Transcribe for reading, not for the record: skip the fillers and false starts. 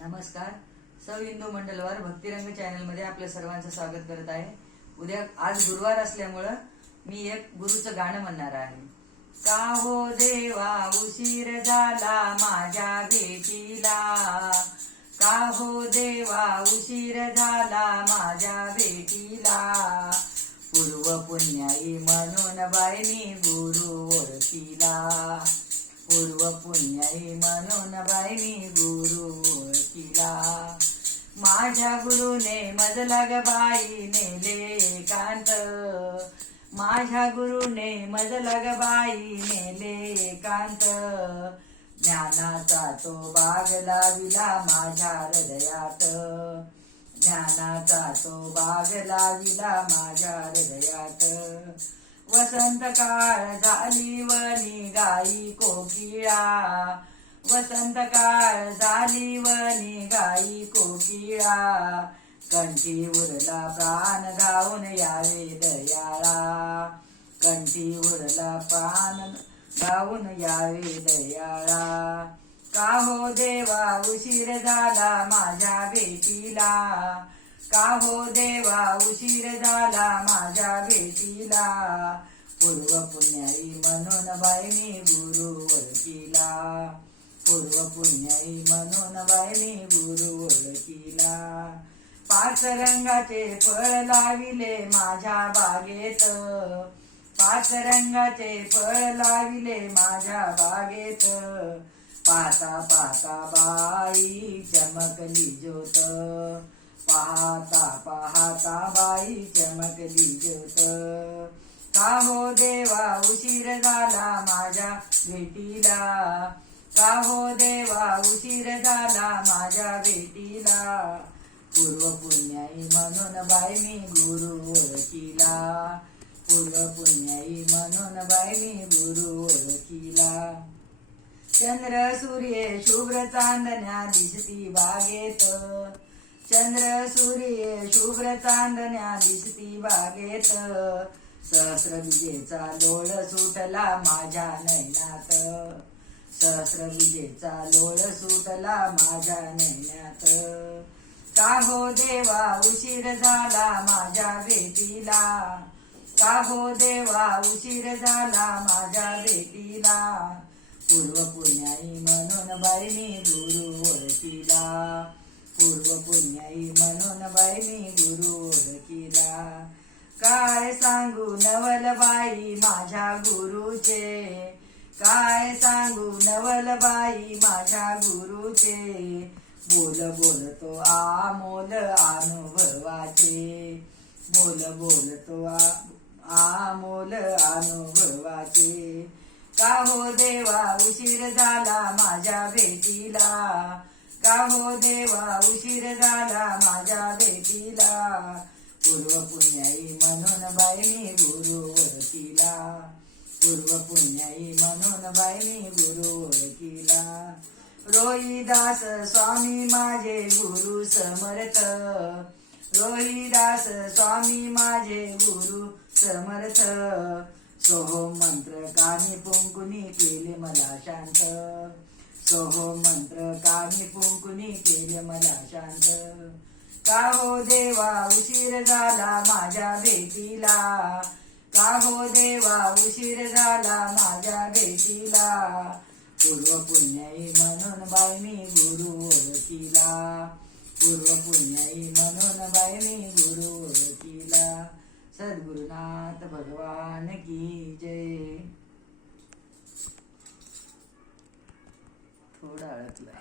नमस्कार. सौ हिंदू मंडलवर भक्तिरंग चॅनल मध्ये आपल्या सर्वांचं स्वागत करत आहे. आज गुरुवार असल्यामुळं मी एक गुरुचं गाणं म्हणणार आहे. का हो देवा उशीर झाला माझ्या भेटीला, का हो देवा उशीर झाला माझ्या भेटीला. पूर्व पुण्याई म्हणून बाई मी गुरु ओळखीला, पूर्व पुण्याई म्हणून बाई मी गुरु ओळखीला. माझ्या गुरुने मजला ग बाई नेले एकांत, माझ्या गुरुने मजला ग बाई नेले एकांत. ज्ञानाचा तो बाग लाविला माझ्या हृदयात, ज्ञानाचा तो बाग लाविला माझ्या हृदयात. वसंत काळ झाली वनी गाई कोकिळा, वसंत काळ झाली वनी गाई कोकिळा. कंठी उरला प्राण गाऊन यावे दयाळा, कंठी उरला प्राण गाऊन यावे दयाळा. का हो देवा उशीर झाला माझ्या भेटीला, का हो देवा उशीर झाला माझ्या भेटीला. पूर्व पुण्याई म्हणून बाई मी गुरु ओळखीला, पूर्व पुण्याई म्हणून बाई मी गुरु ओळखीला. पाच रंगाचे फळ लाविले माझ्या बागेत, पाच रंगाचे फळ लाविले माझ्या बागेत. पाहता पाहता बाई चमकली ज्योत, पाहता पाहता बाई चमकली ज्योत. का हो देवा उशीर झाला माझ्या भेटीला, का हो देवा उशीर झाला माझ्या भेटीला. पूर्व पुण्याई म्हणून बाई मी गुरु ओळखीला, पूर्व पुण्याई म्हणून बाई मी गुरु ओळखीला. चंद्र सूर्य शुभ्र चांदण्या दिसती बागेत, चंद्र सूर्य शुभ्र चांदण्या दिसती बागेत. सहस्र विजेचा लोळ सुटला माझ्या नयनात, सहस्र विजेचा लोळ सुटला माझ्या नयनात. का हो देवा उशीर झाला माझ्या भेटीला, का हो देवा उशीर झाला माझ्या भेटीला. पूर्व पुण्याई म्हणून बाई मी गुरु ओळखीला, पूर्व पुण्याई म्हणून बाई मी गुरु ओळखीला. काय सांगू नवल बाई माझ्या गुरुचे, काय सांगू नवल बाई माझ्या गुरुचे. बोल बोलतो आमोल अनुभवाचे, बोल बोलतो आमोल अनुभवाचे. का हो देवा उशीर झाला माझ्या भेटीला, का हो देवा उशीर झाला माझ्या भेटीला. पूर्व पुण्याई म्हणून बाई मी गुरु ओळखीला, पूर्व पुण्याई म्हणून बाई मी गुरु ओळखीला. रोहिदास स्वामी माझे गुरु समर्थ, रोहिदास स्वामी माझे गुरु समर्थ. सोहम मंत्र कानी पुंकुनी केले मला शांत, सोहम मंत्र कानी पुंकुनी केले मला शांत. का हो देवा उशीर झाला माझ्या भेटीला, का हो देवा उशीर झाला माझ्या भेटीला. पूर्व पुण्याई म्हणून बाई मी गुरु ओळखीला, पूर्व पुण्याई म्हणून बाई मी गुरु ओळखीला. सद्गुरुनाथ भगवान की जय. थोडा अडकला.